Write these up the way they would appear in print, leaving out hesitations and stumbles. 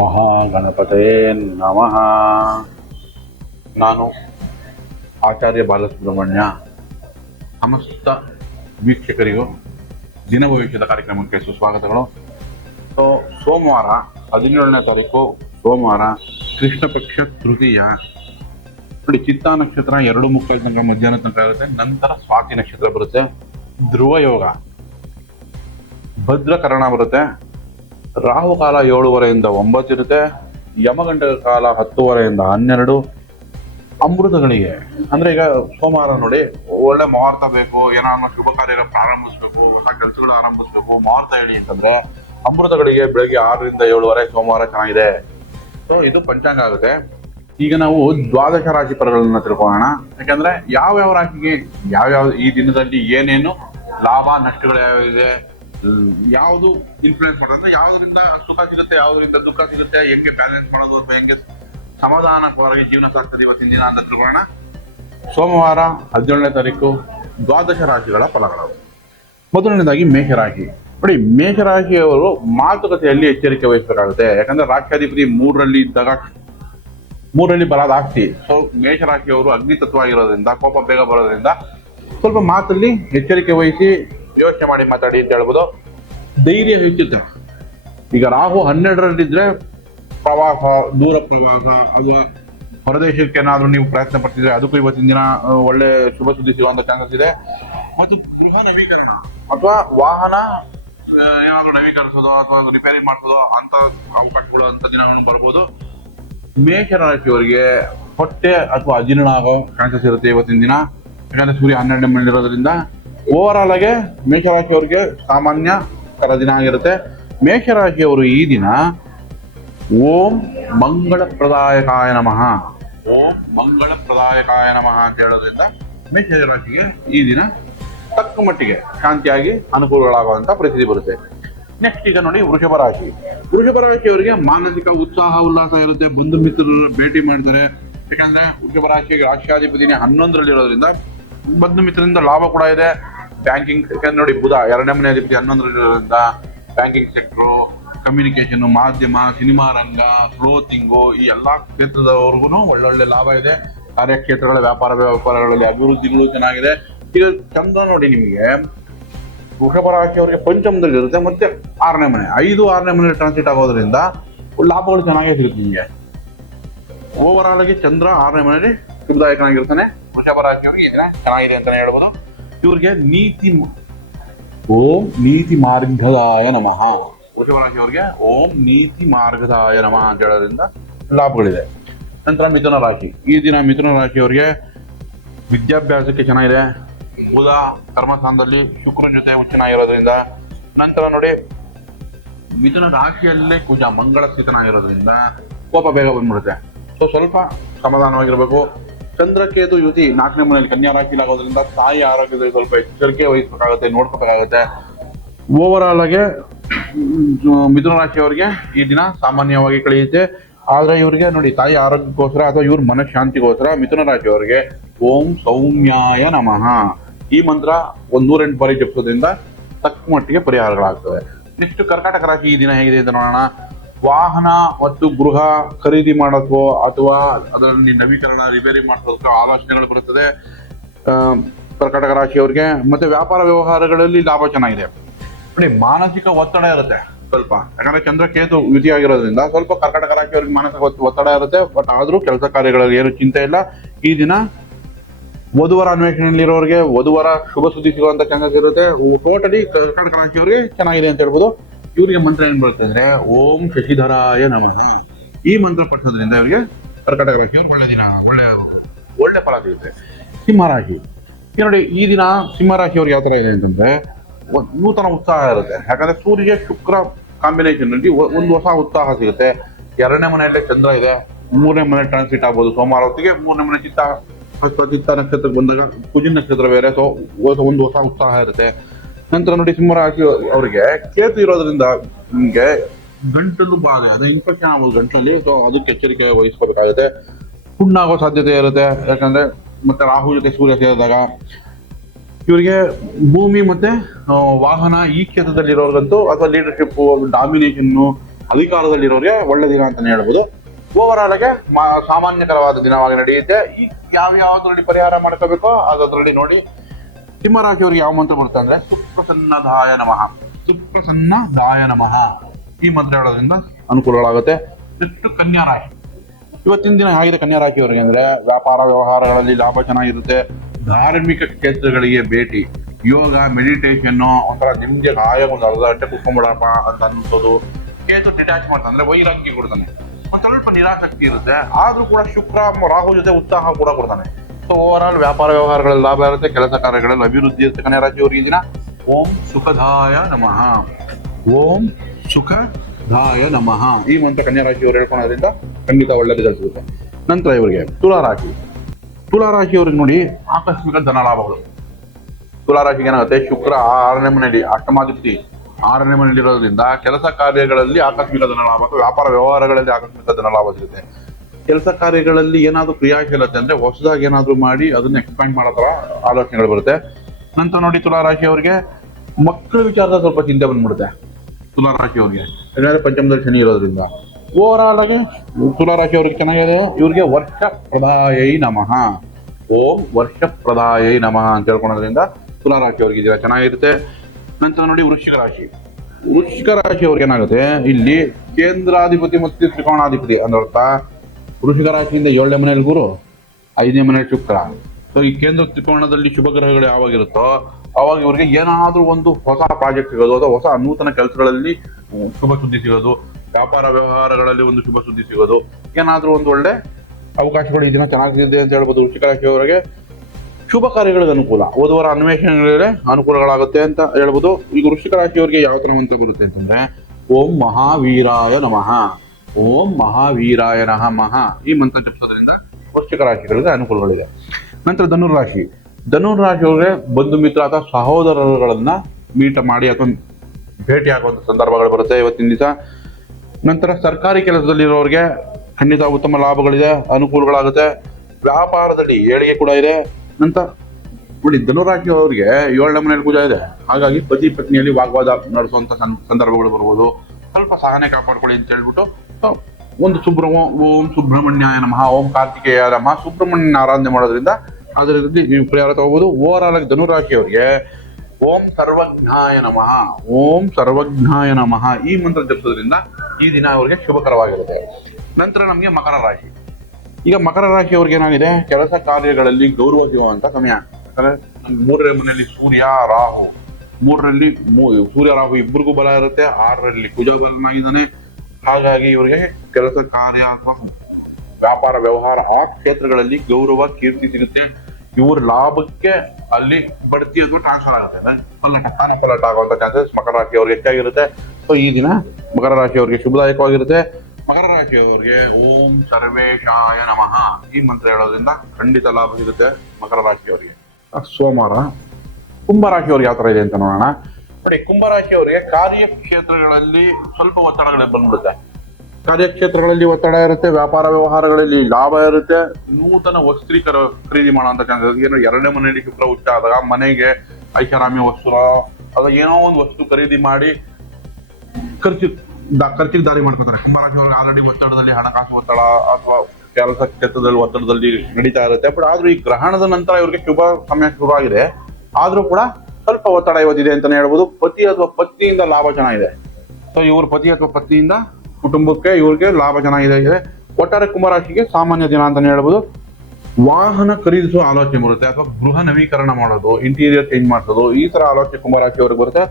ಮಹಾಗಣಪತೇ ನಮಃ. ನಾನು ಆಚಾರ್ಯ ಬಾಲಸುಬ್ರಹ್ಮಣ್ಯ. ಸಮಸ್ತ ವೀಕ್ಷಕರಿಗೂ ದಿನ ಭವಿಷ್ಯದ ಕಾರ್ಯಕ್ರಮಕ್ಕೆ ಸುಸ್ವಾಗತಗಳು. ಸೋಮವಾರ 17ನೇ ತಾರೀಕು ಸೋಮವಾರ, ಕೃಷ್ಣ ಪಕ್ಷ ತೃತೀಯ. ನೋಡಿ, ಚಿತ್ತಾ ನಕ್ಷತ್ರ 2:30 ತನಕ ಮಧ್ಯಾಹ್ನ ತನಕ ಇರುತ್ತೆ. ನಂತರ ಸ್ವಾತಿ ನಕ್ಷತ್ರ ಬರುತ್ತೆ. ಧ್ರುವ ಯೋಗ, ಭದ್ರಕರಣ ಬರುತ್ತೆ. ರಾಹುಕಾಲ 7:30ಯಿಂದ 9 ಇರುತ್ತೆ. ಯಮಗಂಟಕ ಕಾಲ 10:30ಯಿಂದ 12. ಅಮೃತಗಳಿಗೆ ಅಂದ್ರೆ ಈಗ ಸೋಮವಾರ ನೋಡಿ, ಒಳ್ಳೆ ಮುಹೂರ್ತ ಬೇಕು, ಏನಾದ್ರು ಶುಭ ಕಾರ್ಯ ಪ್ರಾರಂಭಿಸ್ಬೇಕು, ಹೊಸ ಕೆಲಸಗಳು ಆರಂಭಿಸ್ಬೇಕು, ಮುಹೂರ್ತ ಹೇಳಿ ಅಂತಂದ್ರೆ ಅಮೃತಗಳಿಗೆ ಬೆಳಗ್ಗೆ 6ರಿಂದ 7:30 ಸೋಮವಾರ ಚೆನ್ನಾಗಿದೆ. ಸೊ ಇದು ಪಂಚಾಂಗ ಆಗುತ್ತೆ. ಈಗ ನಾವು ದ್ವಾದಶ ರಾಶಿ ಫಲಗಳನ್ನ ತಿಳ್ಕೊಳ್ಳೋಣ. ಯಾಕಂದ್ರೆ ಯಾವ್ಯಾವ ರಾಶಿಗೆ ಯಾವ್ಯಾವ ಈ ದಿನದಲ್ಲಿ ಏನೇನು ಲಾಭ ನಷ್ಟಗಳು ಯಾವ್ಯಾವಿದೆ, ಯಾವುದು ಇನ್ಫ್ಲೂಯೆನ್ಸ್ ಮಾಡೋದ್ರೆ ಯಾವ್ದ್ರಿಂದ ಸುಖ ಸಿಗುತ್ತೆ, ಯಾವ್ದ್ರಿಂದ ದುಃಖ ಸಿಗುತ್ತೆ, ಹೆಂಗೆ ಬ್ಯಾಲೆನ್ಸ್ ಮಾಡೋದು ಅಥವಾ ಹೆಂಗೆ ಸಮಾಧಾನಕರವಾಗಿ ಜೀವನ ಸಾಗ್ತದೆ ಇವತ್ತಿನ ದಿನ ಅಂತ ತಿಳ್ಕೊಳ್ಳೋಣ. ಸೋಮವಾರ 17ನೇ ತಾರೀಕು ದ್ವಾದಶ ರಾಶಿಗಳ ಫಲಗಳು. ಮೊದಲನೇದಾಗಿ ಮೇಷರಾಶಿ. ನೋಡಿ, ಮೇಷರಾಶಿಯವರು ಮಾತುಕತೆಯಲ್ಲಿ ಎಚ್ಚರಿಕೆ ವಹಿಸಬೇಕಾಗುತ್ತೆ. ಯಾಕಂದ್ರೆ ರಾಷ್ಟ್ರಾಧಿಪತಿ 3ರಲ್ಲಿ ಇದ್ದಾಗ 3ರಲ್ಲಿ ಬರೋದು ಆಸ್ತಿ. ಸೊ ಮೇಷರಾಶಿಯವರು ಅಗ್ನಿ ತತ್ವ ಆಗಿರೋದ್ರಿಂದ, ಕೋಪ ಬೇಗ ಬರೋದ್ರಿಂದ ಸ್ವಲ್ಪ ಮಾತಲ್ಲಿ ಎಚ್ಚರಿಕೆ ವಹಿಸಿ ಯೋಚನೆ ಮಾಡಿ ಮಾತಾಡಿ ಅಂತ ಹೇಳ್ಬೋದು. ಧೈರ್ಯ ಹೆಚ್ಚುತ್ತೆ. ಈಗ ರಾಹು 12ರಲ್ಲಿದ್ರೆ ಪ್ರವಾಸ, ದೂರ ಪ್ರವಾಸ ಅಥವಾ ಹೊರದೇಶಕ್ಕೆ ಏನಾದ್ರೂ ನೀವು ಪ್ರಯತ್ನ ಪಡ್ತಿದ್ರೆ ಅದಕ್ಕೂ ಇವತ್ತಿನ ದಿನ ಒಳ್ಳೆ ಶುಭ ಸುದ್ದಿ ಸಿಗುವಂತ ಚಾನ್ಸಸ್ ಇದೆ. ಮತ್ತು ಗೃಹ ನವೀಕರಣ ಅಥವಾ ವಾಹನ ಏನಾದ್ರೂ ನವೀಕರಿಸೋದು ಅಥವಾ ರಿಪೇರಿ ಮಾಡಿಸೋದು ಅಂತ ಅವಕಾಶಗಳು ಅಂತ ದಿನಗಳನ್ನು ಬರ್ಬೋದು. ಮೇಷರಾಶಿಯವರಿಗೆ ಹೊಟ್ಟೆ ಅಥವಾ ಅಜೀರ್ಣ ಆಗೋ ಚಾನ್ಸಸ್ ಇರುತ್ತೆ ಇವತ್ತಿನ ದಿನ. ಯಾಕಂದ್ರೆ ಸೂರ್ಯ 12ನೇ ಮನೆಯಲ್ಲಿರೋದ್ರಿಂದ ಓವರ್ ಆಲ್ ಆಗಿ ಮೇಷರಾಶಿಯವರಿಗೆ ಸಾಮಾನ್ಯ ಕರ ದಿನ ಆಗಿರುತ್ತೆ. ಮೇಷರಾಶಿಯವರು ಈ ದಿನ ಓಂ ಮಂಗಳಪ್ರದಾಯಕಾಯ ನಮಃ, ಓಂ ಮಂಗಳಪ್ರದಾಯಕಾಯ ನಮಃ ಅಂತ ಹೇಳೋದ್ರಿಂದ ಮೇಷರಾಶಿಗೆ ಈ ದಿನ ತಕ್ಕ ಮಟ್ಟಿಗೆ ಶಾಂತಿಯಾಗಿ ಅನುಕೂಲಗಳಾಗುವಂತ ಪರಿಸ್ಥಿತಿ ಬರುತ್ತೆ. ನೆಕ್ಸ್ಟ್ ಈಗ ನೋಡಿ, ವೃಷಭ ರಾಶಿ. ವೃಷಭ ರಾಶಿಯವರಿಗೆ ಮಾನಸಿಕ ಉತ್ಸಾಹ ಉಲ್ಲಾಸ ಇರುತ್ತೆ. ಬಂಧು ಮಿತ್ರರ ಭೇಟಿ ಮಾಡ್ತಾರೆ. ಯಾಕಂದ್ರೆ ವೃಷಭ ರಾಶಿಗೆ ರಾಷ್ಟ್ರಾಧಿಪತಿನೇ 11ರಲ್ಲಿ ಇರೋದ್ರಿಂದ ಬಂಧು ಮಿತ್ರರಿಂದ ಲಾಭ ಕೂಡ ಇದೆ. ಬ್ಯಾಂಕಿಂಗ್, ಯಾಕಂದ್ರೆ ನೋಡಿ ಬುಧ 2ನೇ ಮನೆ ಅಧಿಪತಿ 11ರಲ್ಲಿ ಇರೋದ್ರಿಂದ ಬ್ಯಾಂಕಿಂಗ್ ಸೆಕ್ಟರ್, ಕಮ್ಯುನಿಕೇಶನ್, ಮಾಧ್ಯಮ, ಸಿನಿಮಾ ರಂಗ, ಕ್ಲೋತಿಂಗು, ಈ ಎಲ್ಲಾ ಕ್ಷೇತ್ರದವರೆಗೂ ಒಳ್ಳೊಳ್ಳೆ ಲಾಭ ಇದೆ. ಕಾರ್ಯಕ್ಷೇತ್ರಗಳ ವ್ಯಾಪಾರಗಳಲ್ಲಿ ಅಭಿವೃದ್ಧಿಗಳು ಚೆನ್ನಾಗಿದೆ. ಈಗ ಚಂದ್ರ ನೋಡಿ, ನಿಮಗೆ ವೃಷಭ ರಾಶಿಯವರಿಗೆ ಪಂಚಮದಲ್ಲಿ ಇರುತ್ತೆ, ಮತ್ತೆ 6ನೇ ಮನೆ, 5, 6ನೇ ಮನೆ ಟ್ರಾನ್ಸಿಟ್ ಆಗೋದ್ರಿಂದ ಲಾಭಗಳು ಚೆನ್ನಾಗೇ ಸಿಗುತ್ತೆ ನಿಮಗೆ. ಓವರ್ ಆಲ್ ಆಗಿ ಚಂದ್ರ 6ನೇ ಮನೆಯಲ್ಲಿ ಶುಭದಾಯಕನಾಗಿರ್ತಾನೆ. ವೃಷಭ ರಾಶಿಯವರಿಗೆ ಈ ದಿನ ಚೆನ್ನಾಗಿದೆ ಅಂತಾನೆ ಹೇಳ್ಬೋದು. ಇವ್ರಿಗೆ ಓಂ ನೀತಿ ಮಾರ್ಗದಾಯ ನಮಃ. ವೃಷಭ ರಾಶಿಯವರಿಗೆ ಓಂ ನೀತಿ ಮಾರ್ಗದಾಯ ನಮಃ ಅಂತ ಹೇಳೋದ್ರಿಂದ ಲಾಭಗಳಿದೆ. ನಂತರ ಮಿಥುನ ರಾಶಿ. ಈ ದಿನ ಮಿಥುನ ರಾಶಿಯವರಿಗೆ ವಿದ್ಯಾಭ್ಯಾಸಕ್ಕೆ ಚೆನ್ನಾಗಿದೆ. ಬುಧ ಕರ್ಮಸ್ಥಾನದಲ್ಲಿ ಶುಕ್ರನ ಜೊತೆ ಚೆನ್ನಾಗಿರೋದ್ರಿಂದ. ನಂತರ ನೋಡಿ, ಮಿಥುನ ರಾಶಿಯಲ್ಲೇ ಕುಜ ಮಂಗಳ ಸ್ಥಿತನಾಗಿರೋದ್ರಿಂದ ಕೋಪ ಬೇಗ ಬಂದ್ಬಿಡುತ್ತೆ. ಸೊ ಸ್ವಲ್ಪ ಸಮಾಧಾನವಾಗಿರ್ಬೇಕು. ಚಂದ್ರಕೇತು ಯುತಿ 4ನೇ ಮನೆಯಲ್ಲಿ ಕನ್ಯಾ ರಾಶಿಯಲ್ಲಿ ಆಗೋದ್ರಿಂದ ತಾಯಿ ಆರೋಗ್ಯದಲ್ಲಿ ಸ್ವಲ್ಪ ಎಚ್ಚರಿಕೆ ವಹಿಸಬೇಕಾಗುತ್ತೆ, ನೋಡ್ಕೋಬೇಕಾಗುತ್ತೆ. ಓವರ್ ಆಲ್ ಆಗಿ ಮಿಥುನ ರಾಶಿಯವರಿಗೆ ಈ ದಿನ ಸಾಮಾನ್ಯವಾಗಿ ಕಳೆಯುತ್ತೆ. ಆದ್ರೆ ಇವರಿಗೆ ನೋಡಿ, ತಾಯಿ ಆರೋಗ್ಯಕ್ಕೋಸ್ಕರ ಅಥವಾ ಇವ್ರ ಮನಃಶಾಂತಿಗೋಸ್ಕರ ಮಿಥುನ ರಾಶಿಯವರಿಗೆ ಓಂ ಸೌಮ್ಯಾಯ ನಮಃ ಈ ಮಂತ್ರ 108 ಬಾರಿ ಜಪಿಸೋದ್ರಿಂದ ತಕ್ಕ ಮಟ್ಟಿಗೆ ಪರಿಹಾರಗಳಾಗ್ತವೆ. ನೆಕ್ಸ್ಟ್ ಕರ್ಕಾಟಕ ರಾಶಿ. ಈ ದಿನ ಹೇಗಿದೆ ಅಂತ ನೋಡೋಣ. ವಾಹನ ಮತ್ತು ಗೃಹ ಖರೀದಿ ಮಾಡೋದು ಅಥವಾ ಅದರಲ್ಲಿ ನವೀಕರಣ, ರಿಪೇರಿ ಮಾಡೋದಕ್ಕೆ ಆಲೋಚನೆಗಳು ಬರುತ್ತದೆ ಕರ್ಕಾಟಕ ರಾಶಿಯವರಿಗೆ. ಮತ್ತೆ ವ್ಯಾಪಾರ ವ್ಯವಹಾರಗಳಲ್ಲಿ ಲಾಭ ಚೆನ್ನಾಗಿದೆ. ನೋಡಿ, ಮಾನಸಿಕ ಒತ್ತಡ ಇರುತ್ತೆ ಸ್ವಲ್ಪ. ಯಾಕಂದ್ರೆ ಚಂದ್ರ ಕೇತು ಯುತಿ ಆಗಿರೋದ್ರಿಂದ ಸ್ವಲ್ಪ ಕರ್ಕಾಟಕ ರಾಶಿಯವರಿಗೆ ಮಾನಸಿಕ ಒತ್ತಡ ಇರುತ್ತೆ. ಬಟ್ ಆದ್ರೂ ಕೆಲಸ ಕಾರ್ಯಗಳಲ್ಲಿ ಏನು ಚಿಂತೆ ಇಲ್ಲ. ಈ ದಿನ ವಧುವರ ಅನ್ವೇಷಣೆಯಲ್ಲಿರೋರಿಗೆ ವಧುವರ ಶುಭ ಸುದ್ದಿ ಸಿಗುವಂತ ಚಾನ್ಸಸ್ ಇರುತ್ತೆ. ಟೋಟಲಿ ಕರ್ಕಾಟಕ ರಾಶಿಯವರಿಗೆ ಚೆನ್ನಾಗಿದೆ ಅಂತ ಹೇಳ್ಬೋದು. ಇವರಿಗೆ ಮಂತ್ರ ಏನ್ ಬರುತ್ತೆ ಅಂದ್ರೆ ಓಂ ಶಶಿಧರಾಯ ನಮಃ ಈ ಮಂತ್ರ ಪಠಿಸೋದ್ರಿಂದ ಇವರಿಗೆ ಕರ್ಕಾಟಕ ರಾಶಿಯವ್ರು ಒಳ್ಳೆ ದಿನ, ಒಳ್ಳೆ ಫಲ ಸಿಗುತ್ತೆ. ಸಿಂಹರಾಶಿ. ನೋಡಿ, ಈ ದಿನ ಸಿಂಹರಾಶಿಯವ್ರಿಗೆ ಯಾವ ತರ ಇದೆ ಅಂತಂದ್ರೆ ನೂತನ ಉತ್ಸಾಹ ಇರುತ್ತೆ. ಯಾಕಂದ್ರೆ ಸೂರ್ಯ ಶುಕ್ರ ಕಾಂಬಿನೇಷನ್ ನಲ್ಲಿ ಒಂದು ಹೊಸ ಉತ್ಸಾಹ ಸಿಗುತ್ತೆ. 2ನೇ ಮನೆಯಲ್ಲೇ ಚಂದ್ರ ಇದೆ. 3ನೇ ಮನೆ ಟ್ರಾನ್ಸಿಟ್ ಆಗ್ಬೋದು ಸೋಮವಾರ ಹೊತ್ತಿಗೆ. 3ನೇ ಮನೆ ಚಿತ್ತ ನಕ್ಷತ್ರಕ್ಕೆ ಬಂದಾಗ ಕುಜಿನ ನಕ್ಷತ್ರ ಬೇರೆ. ಸೊ ಒಂದು ಹೊಸ ಉತ್ಸಾಹ ಇರುತ್ತೆ. ನಂತರ ನೋಡಿ, ಸಿಂಹರಾಶಿ ಅವರಿಗೆ ಕೇತು ಇರೋದ್ರಿಂದ ನಿಮ್ಗೆ ಗಂಟಲು ಬಾಧೆ, ಅದೇ ಇನ್ಫೆಕ್ಷನ್ ಆಗ್ಬೋದು ಗಂಟಲಲ್ಲಿ. ಸೊ ಅದಕ್ಕೆ ಎಚ್ಚರಿಕೆ ವಹಿಸ್ಕೋಬೇಕಾಗುತ್ತೆ. ಹುಣ್ಣಾಗೋ ಸಾಧ್ಯತೆ ಇರುತ್ತೆ. ಯಾಕಂದ್ರೆ ಮತ್ತೆ ರಾಹು ಜೊತೆ ಸೂರ್ಯ ಸೇರಿದಾಗ ಇವರಿಗೆ ಭೂಮಿ ಮತ್ತೆ ವಾಹನ ಈ ಕ್ಷೇತ್ರದಲ್ಲಿ ಇರೋರ್ಗಂತೂ ಅಥವಾ ಲೀಡರ್ಶಿಪ್, ಡಾಮಿನೇಷನ್ ಅಧಿಕಾರದಲ್ಲಿರೋರಿಗೆ ಒಳ್ಳೆ ದಿನ ಅಂತಾನೆ ಹೇಳ್ಬೋದು. ಓವರ್ ಆಲ್ ಆಗಿ ಸಾಮಾನ್ಯಕರವಾದ ದಿನವಾಗಿ ನಡೆಯುತ್ತೆ. ಈ ಯಾವ್ಯಾವ್ದ್ರಲ್ಲಿ ಪರಿಹಾರ ಮಾಡ್ಕೋಬೇಕೋ ಅದರಲ್ಲಿ ನೋಡಿ. ಸಿಂಹರಾಶಿಯವರಿಗೆ ಯಾವ ಮಂತ್ರ ಬರುತ್ತೆ ಅಂದ್ರೆ ಸುಪ್ರಸನ್ನದಾಯ ನಮಃ, ಸುಪ್ರಸನ್ನದಾಯ ನಮಃ ಈ ಮಂತ್ರ ಹೇಳೋದ್ರಿಂದ ಅನುಕೂಲಗಳಾಗುತ್ತೆ. ನೆಕ್ಸ್ಟ್ ಕನ್ಯಾ ರಾಶಿ. ಇವತ್ತಿನ ದಿನ ಹೇಗಿದೆ ಕನ್ಯಾ ರಾಶಿಯವರಿಗೆ ಅಂದ್ರೆ ವ್ಯಾಪಾರ ವ್ಯವಹಾರಗಳಲ್ಲಿ ಲಾಭ ಚೆನ್ನಾಗಿರುತ್ತೆ. ಧಾರ್ಮಿಕ ಕ್ಷೇತ್ರಗಳಿಗೆ ಭೇಟಿ, ಯೋಗ, ಮೆಡಿಟೇಷನ್, ಒಂಥರ ನಿಮ್ಗೆ ಆಯ ಒಂದು ಅರ್ಧ ಗಂಟೆ ಕುತ್ಕೊಂಡ್ಬಿಡಪ್ಪ ಅಂತ ಅನ್ಸೋದು. ಕೇಸ ಡಿಟ್ಯಾಚ್ ಮಾಡ್ತಾನೆ ಅಂದ್ರೆ ವೈರಾಗ್ಯ ಕೊಡ್ತಾನೆ. ಒಂದ್ ಸ್ವಲ್ಪ ನಿರಾಸಕ್ತಿ ಇರುತ್ತೆ, ಆದ್ರೂ ಕೂಡ ಶುಕ್ರ ರಾಹು ಜೊತೆ ಉತ್ಸಾಹ ಕೂಡ ಕೊಡ್ತಾನೆ. ಸೊ ಓವರ್ ಆಲ್ ವ್ಯಾಪಾರ ವ್ಯವಹಾರಗಳಲ್ಲಿ ಲಾಭ ಇರುತ್ತೆ, ಕೆಲಸ ಕಾರ್ಯಗಳಲ್ಲಿ ಅಭಿವೃದ್ಧಿ ಇರುತ್ತೆ. ಕನ್ಯಾ ರಾಶಿಯವರಿಗೆ ದಿನ ಓಂ ಸುಖದಾಯ ನಮಃ, ಓಂ ಸುಖದಾಯ ನಮಃ ಈ ಮಂತ್ರ ಕನ್ಯಾ ರಾಶಿಯವರು ಹೇಳ್ಕೊಳೋದ್ರಿಂದ ಖಂಡಿತ ಒಳ್ಳೆ ರಿಸಲ್ಟ್ ಸಿಗುತ್ತೆ. ನಂತರ ಇವರಿಗೆ ತುಲಾರಾಶಿ. ತುಲಾರಾಶಿಯವ್ರಿಗೆ ನೋಡಿ ಆಕಸ್ಮಿಕ ಧನ ಲಾಭಗಳು. ತುಲಾರಾಶಿಗೆ ಏನಾಗುತ್ತೆ, ಶುಕ್ರ 6ನೇ ಮನೆಯಲ್ಲಿ, ಅಷ್ಟಮಾಧಿಪತಿ 6ನೇ ಮನೆಯಲ್ಲಿ ಇರೋದ್ರಿಂದ ಕೆಲಸ ಕಾರ್ಯಗಳಲ್ಲಿ ಆಕಸ್ಮಿಕ ಧನ ಲಾಭ, ವ್ಯಾಪಾರ ವ್ಯವಹಾರಗಳಲ್ಲಿ ಆಕಸ್ಮಿಕ ಧನ ಲಾಭ ಸಿಗುತ್ತೆ. ಕೆಲಸ ಕಾರ್ಯಗಳಲ್ಲಿ ಏನಾದ್ರು ಕ್ರಿಯಾಶೀಲತೆ ಅಂದ್ರೆ ಹೊಸದಾಗಿ ಏನಾದ್ರು ಮಾಡಿ ಅದನ್ನ ಎಕ್ಸ್ಪ್ಯಾಂಡ್ ಮಾಡೋ ತರ ಆಲೋಚನೆಗಳು ಬರುತ್ತೆ. ನಂತರ ನೋಡಿ ತುಲಾರಾಶಿಯವರಿಗೆ ಮಕ್ಕಳ ವಿಚಾರದ ಸ್ವಲ್ಪ ಚಿಂತೆ ಬಂದ್ಬಿಡುತ್ತೆ. ತುಲಾರಾಶಿಯವರಿಗೆ ಯಾಕಂದ್ರೆ ಪಂಚಮದಲ್ಲಿ ಶನಿ ಇರೋದ್ರಿಂದ ಓವರ್ ಆಲ್ ಆಗಿ ತುಲಾರಾಶಿಯವ್ರಿಗೆ ಚೆನ್ನಾಗಿದೆ. ಇವ್ರಿಗೆ ವರ್ಷ ಪ್ರದಾಯೈ ನಮಃ, ಓಂ ವರ್ಷ ಪ್ರದಾಯೈ ನಮಃ ಅಂತ ಹೇಳ್ಕೊಳೋದ್ರಿಂದ ತುಲಾರಾಶಿಯವ್ರಿಗೆ ಇದೆಲ್ಲ ಚೆನ್ನಾಗಿರುತ್ತೆ. ನಂತರ ನೋಡಿ ವೃಶ್ಚಿಕ ರಾಶಿ. ವೃಶ್ಚಿಕ ರಾಶಿಯವ್ರಿಗೆ ಏನಾಗುತ್ತೆ, ಇಲ್ಲಿ ಕೇಂದ್ರಾಧಿಪತಿ ಮತ್ತು ತ್ರಿಕೋಣಾಧಿಪತಿ ಅಂದರ್ಥ. ವೃಶ್ಚಿಕ ರಾಶಿಯಿಂದ 7ನೇ ಮನೆಯಲ್ಲಿ ಗುರು, 5ನೇ ಮನೆಯಲ್ಲಿ ಶುಕ್ರ. ಸೊ ಈ ಕೇಂದ್ರ ತ್ರಿಕೋಣದಲ್ಲಿ ಶುಭ ಗ್ರಹಗಳು ಯಾವಾಗಿರುತ್ತೋ ಅವಾಗ ಇವ್ರಿಗೆ ಏನಾದ್ರೂ ಒಂದು ಹೊಸ ಪ್ರಾಜೆಕ್ಟ್ ಸಿಗೋದು ಅಥವಾ ಹೊಸ ನೂತನ ಕೆಲಸಗಳಲ್ಲಿ ಶುಭ ಸುದ್ದಿ ಸಿಗೋದು, ವ್ಯಾಪಾರ ವ್ಯವಹಾರಗಳಲ್ಲಿ ಒಂದು ಶುಭ ಸುದ್ದಿ ಸಿಗೋದು, ಏನಾದ್ರೂ ಒಂದು ಒಳ್ಳೆ ಅವಕಾಶಗಳು ಈ ದಿನ ಚೆನ್ನಾಗಿದೆ ಅಂತ ಹೇಳ್ಬೋದು. ವೃಶ್ಚಿಕ ರಾಶಿಯವರಿಗೆ ಶುಭ ಕಾರ್ಯಗಳಿಗೆ ಅನುಕೂಲ, ಓದುವರ ಅನ್ವೇಷಣೆಗಳಿಗೆ ಅನುಕೂಲಗಳಾಗುತ್ತೆ ಅಂತ ಹೇಳ್ಬೋದು. ಈಗ ವೃಶ್ಚಿಕ ರಾಶಿಯವರಿಗೆ ಯಾವ ತರ ಮಂತ್ರ ಬರುತ್ತೆ ಅಂತಂದ್ರೆ ಓಂ ಮಹಾವೀರಾಯ ನಮಃ, ಓಂ ಮಹಾವೀರಾಯ ನಮಃ ಈ ಮಂತ್ರ ಜಪಿಸೋದ್ರಿಂದ ವೃಶ್ಚಿಕ ರಾಶಿಗಳಿಗೆ ಅನುಕೂಲಗಳಿದೆ. ನಂತರ ಧನುರಾಶಿ. ಧನುರಾಶಿಯವರಿಗೆ ಬಂಧು ಮಿತ್ರ ಅಥವಾ ಸಹೋದರರುಗಳನ್ನ ಮೀಟ ಮಾಡಿ ಅಥವಾ ಭೇಟಿ ಆಗುವಂತ ಸಂದರ್ಭಗಳು ಬರುತ್ತೆ ಇವತ್ತಿನ ದಿವಸ. ನಂತರ ಸರ್ಕಾರಿ ಕೆಲಸದಲ್ಲಿರೋರಿಗೆ ಖಂಡಿತ ಉತ್ತಮ ಲಾಭಗಳಿದೆ, ಅನುಕೂಲಗಳಾಗುತ್ತೆ. ವ್ಯಾಪಾರದಲ್ಲಿ ಏಳಿಗೆ ಕೂಡ ಇದೆ. ನಂತರ ನೋಡಿ ಧನುರಾಶಿಯವರಿಗೆ 7ನೇ ಮನೆಯಲ್ಲಿ ಪೂಜಾ ಇದೆ, ಹಾಗಾಗಿ ಪತಿ ಪತ್ನಿಯಲ್ಲಿ ವಾಗ್ವಾದ ನಡೆಸುವಂತ ಸಂದರ್ಭಗಳು ಬರ್ಬೋದು. ಸ್ವಲ್ಪ ಸಹನೆ ಕಾಪಾಡ್ಕೊಳ್ಳಿ ಅಂತ ಹೇಳ್ಬಿಟ್ಟು ಒಂದು ಓಂ ಸುಬ್ರಹ್ಮಣ್ಯಾಯ ನಮಃ, ಓಂ ಕಾರ್ತಿಕೇಯ ನಮಃ ಸುಬ್ರಹ್ಮಣ್ಯನ ಆರಾಧನೆ ಮಾಡೋದ್ರಿಂದ ಅದರಲ್ಲಿ ನೀವು ಪರಿಹಾರ ತಗೋಬಹುದು. ಓವರ್ ಆಲ್ ಆಗಿ ಧನುರಾಶಿಯವರಿಗೆ ಓಂ ಸರ್ವಜ್ಞಾಯ ನಮಃ, ಓಂ ಸರ್ವಜ್ಞಾಯ ನಮಃ ಈ ಮಂತ್ರ ಜಪಿಸೋದ್ರಿಂದ ಈ ದಿನ ಅವರಿಗೆ ಶುಭಕರವಾಗಿರುತ್ತೆ. ನಂತರ ನಮಗೆ ಮಕರ ರಾಶಿ. ಈಗ ಮಕರ ರಾಶಿಯವ್ರಿಗೆ ಏನಾಗಿದೆ, ಕೆಲಸ ಕಾರ್ಯಗಳಲ್ಲಿ ಗೌರವ ಸಿಗುವಂತ ಸಮಯ. ಯಾಕಂದ್ರೆ 3ನೇ ಮನೆಯಲ್ಲಿ ಸೂರ್ಯ ರಾಹು, 3ರಲ್ಲಿ ಸೂರ್ಯ ರಾಹು ಇಬ್ಬರಿಗೂ ಬಲ ಇರುತ್ತೆ, 6ರಲ್ಲಿ ಕುಜ ಬಲನಾಗಿದ್ದಾನೆ. ಹಾಗಾಗಿ ಇವರಿಗೆ ಕೆಲಸ ಕಾರ್ಯ ಅಥವಾ ವ್ಯಾಪಾರ ವ್ಯವಹಾರ ಆ ಕ್ಷೇತ್ರಗಳಲ್ಲಿ ಗೌರವ ಕೀರ್ತಿ ಸಿಗುತ್ತೆ. ಇವ್ರ ಲಾಭಕ್ಕೆ ಅಲ್ಲಿ ಬಡ್ತಿ ಅಥವಾ ಟ್ರಾನ್ಸ್ಫರ್ ಆಗುತ್ತೆ, ಪಲ್ಲಟ ಆಗುವಂತ ಚಾನ್ಸಸ್ ಮಕರ ರಾಶಿಯವ್ರಿಗೆ ಹೆಚ್ಚಾಗಿರುತ್ತೆ. ಸೊ ಈ ದಿನ ಮಕರ ರಾಶಿಯವರಿಗೆ ಶುಭದಾಯಕವಾಗಿರುತ್ತೆ. ಮಕರ ರಾಶಿಯವರಿಗೆ ಓಂ ಸರ್ವೇಶಾಯ ನಮಃ ಈ ಮಂತ್ರ ಹೇಳೋದ್ರಿಂದ ಖಂಡಿತ ಲಾಭ ಸಿಗುತ್ತೆ ಮಕರ ರಾಶಿಯವರಿಗೆ. ಸೋಮವಾರ ಕುಂಭರಾಶಿಯವ್ರಿಗೆ ಯಾವ ತರ ಇದೆ ಅಂತ ನೋಡೋಣ. ನೋಡಿ ಕುಂಭರಾಶಿಯವರಿಗೆ ಕಾರ್ಯಕ್ಷೇತ್ರಗಳಲ್ಲಿ ಸ್ವಲ್ಪ ಒತ್ತಡಗಳು ಬಂದ್ಬಿಡುತ್ತೆ. ಕಾರ್ಯಕ್ಷೇತ್ರಗಳಲ್ಲಿ ಒತ್ತಡ ಇರುತ್ತೆ, ವ್ಯಾಪಾರ ವ್ಯವಹಾರಗಳಲ್ಲಿ ಲಾಭ ಇರುತ್ತೆ. ನೂತನ ವಸ್ತು ಖರೀದಿ ಮಾಡುವಂತ ಚಾನ್ಸಸ್. ಏನು 2ನೇ ಮನೆಯಲ್ಲಿ ಶುಕ್ರ ಉಚ್ಚ ಆದಾಗ ಮನೆಗೆ ಐಷಾರಾಮಿ ವಸ್ತು ಅಥವಾ ಏನೋ ಒಂದು ವಸ್ತು ಖರೀದಿ ಮಾಡಿ ಖರ್ಚಿಗೆ ದಾರಿ ಮಾಡ್ಕೊತಾರೆ. ಕುಂಭರಾಶಿಯವ್ರಿಗೆ ಆಲ್ರೆಡಿ ಒತ್ತಡದಲ್ಲಿ ಹಣಕಾಸು ಒತ್ತಡ ಅಥವಾ ಕೆಲಸ ಕ್ಷೇತ್ರದಲ್ಲಿ ಒತ್ತಡದಲ್ಲಿ ನಡೀತಾ ಇರುತ್ತೆ. ಬಟ್ ಆದ್ರೂ ಈ ಗ್ರಹಣದ ನಂತರ ಇವ್ರಿಗೆ ಶುಭ ಸಮಯ ಶುರು ಆಗಿದೆ, ಆದ್ರೂ ಕೂಡ ಸ್ವಲ್ಪ ಒತ್ತಡ ಇವತ್ತಿದೆ ಅಂತಾನೆ ಹೇಳ್ಬೋದು. ಪತಿ ಅಥವಾ ಪತ್ನಿಯಿಂದ ಲಾಭ ಚೆನ್ನಾಗಿದೆ. ಸೊ ಇವ್ರ ಪತಿ ಅಥವಾ ಪತ್ನಿಯಿಂದ ಕುಟುಂಬಕ್ಕೆ ಇವ್ರಿಗೆ ಲಾಭ ಚೆನ್ನಾಗಿದೆ. ಒಟ್ಟಾರೆ ಕುಂಭರಾಶಿಗೆ ಸಾಮಾನ್ಯ ದಿನ ಅಂತಾನೆ ಹೇಳ್ಬೋದು. ವಾಹನ ಖರೀದಿಸುವ ಆಲೋಚನೆ ಬರುತ್ತೆ ಅಥವಾ ಗೃಹ ನವೀಕರಣ ಮಾಡೋದು, ಇಂಟೀರಿಯರ್ ಚೇಂಜ್ ಮಾಡೋದು, ಈ ತರ ಆಲೋಚನೆ ಕುಂಭರಾಶಿಯವ್ರಿಗೆ ಬರುತ್ತೆ.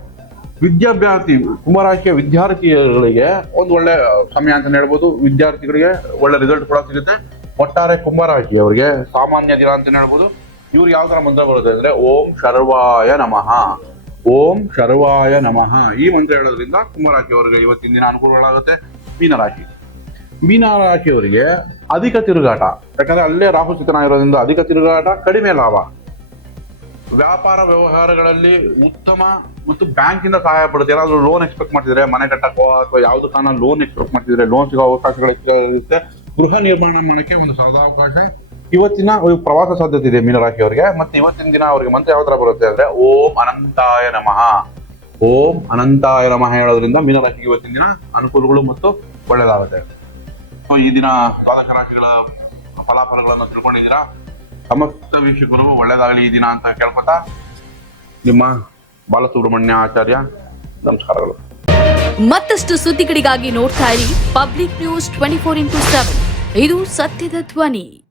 ವಿದ್ಯಾಭ್ಯಾಸಿ ಕುಂಭರಾಶಿಯ ವಿದ್ಯಾರ್ಥಿಗಳಿಗೆ ಒಂದು ಒಳ್ಳೆ ಸಮಯ ಅಂತಾನೆ ಹೇಳ್ಬೋದು. ವಿದ್ಯಾರ್ಥಿಗಳಿಗೆ ಒಳ್ಳೆ ರಿಸಲ್ಟ್ ಕೂಡ ಸಿಗುತ್ತೆ. ಒಟ್ಟಾರೆ ಕುಂಭರಾಶಿಯವರಿಗೆ ಸಾಮಾನ್ಯ ದಿನ ಅಂತಾನೆ ಹೇಳ್ಬೋದು. ಇವ್ರು ಯಾವ ತರ ಮಂತ್ರ ಬರುತ್ತೆ ಅಂದ್ರೆ ಓಂ ಶರ್ವಾಯ ನಮಃ, ಓಂ ಶರ್ವಾಯ ನಮಃ ಈ ಮಂತ್ರ ಹೇಳೋದ್ರಿಂದ ಕುಂಭರಾಶಿಯವರಿಗೆ ಇವತ್ತಿನ ದಿನ ಅನುಕೂಲಗಳಾಗುತ್ತೆ. ಮೀನರಾಶಿ. ಮೀನರಾಶಿಯವರಿಗೆ ಅಧಿಕ ತಿರುಗಾಟ, ಯಾಕಂದ್ರೆ ಅಲ್ಲೇ ರಾಹು ಸ್ಥಿತನಾಗಿರೋದ್ರಿಂದ ಅಧಿಕ ತಿರುಗಾಟ, ಕಡಿಮೆ ಲಾಭ. ವ್ಯಾಪಾರ ವ್ಯವಹಾರಗಳಲ್ಲಿ ಉತ್ತಮ ಮತ್ತು ಬ್ಯಾಂಕ್ ಇಂದ ಸಹಾಯ ಪಡುತ್ತೆ. ಏನಾದ್ರು ಲೋನ್ ಎಕ್ಸ್ಪೆಕ್ಟ್ ಮಾಡ್ತಿದ್ರೆ, ಮನೆ ಕಟ್ಟಕ್ಕೋ ಅಥವಾ ಯಾವ್ದು ಕಾರಣ ಲೋನ್ ಎಕ್ಸ್ಪೆಕ್ಟ್ ಮಾಡ್ತಿದ್ರೆ ಲೋನ್ ಸಿಗೋ ಅವಕಾಶಗಳು ಇರುತ್ತೆ. ಗೃಹ ನಿರ್ಮಾಣ ಮಾಡಕ್ಕೆ ಒಂದು ಸದಾವಕಾಶ. ಇವತ್ತಿನ ಪ್ರವಾಸ ಸಾಧ್ಯತೆ ಇದೆ ಮೀನರಾಶಿಯವರಿಗೆ. ಮತ್ತೆ ಇವತ್ತಿನ ದಿನ ಅವರಿಗೆ ಮಂತ್ರ ಯಾವ ತರ ಬರುತ್ತೆ ಅಂದ್ರೆ ಓಂ ಅನಂತಾಯ ನಮಃ, ಓಂ ಅನಂತಾಯ ನಮಃ ಹೇಳೋದ್ರಿಂದ ಮೀನರಾಶಿಗೆ ಇವತ್ತಿನ ದಿನ ಅನುಕೂಲಗಳು ಮತ್ತು ಒಳ್ಳೆಯದಾಗುತ್ತೆ. ಸೊ ಈ ದಿನ ದ್ವಾದಶ ರಾಶಿಗಳ ಫಲಾಫಲಗಳನ್ನು ತಿಳ್ಕೊಂಡಿದ್ದೀರಾ. ಸಮಸ್ತ ವೀಕ್ಷಕರಿಗೂ ಒಳ್ಳೆಯದಾಗಲಿ ಈ ದಿನ ಅಂತ ಕೇಳ್ಕೊತಾ ನಿಮ್ಮ ಬಾಲಸುಬ್ರಹ್ಮಣ್ಯ ಆಚಾರ್ಯ. ನಮಸ್ಕಾರಗಳು. ಮತ್ತಷ್ಟು ಸುದ್ದಿಗಳಿಗಾಗಿ ನೋಡ್ತಾ ಇರಿ ಪಬ್ಲಿಕ್ ನ್ಯೂಸ್ 24x7. ಇದು ಸತ್ಯದ ಧ್ವನಿ.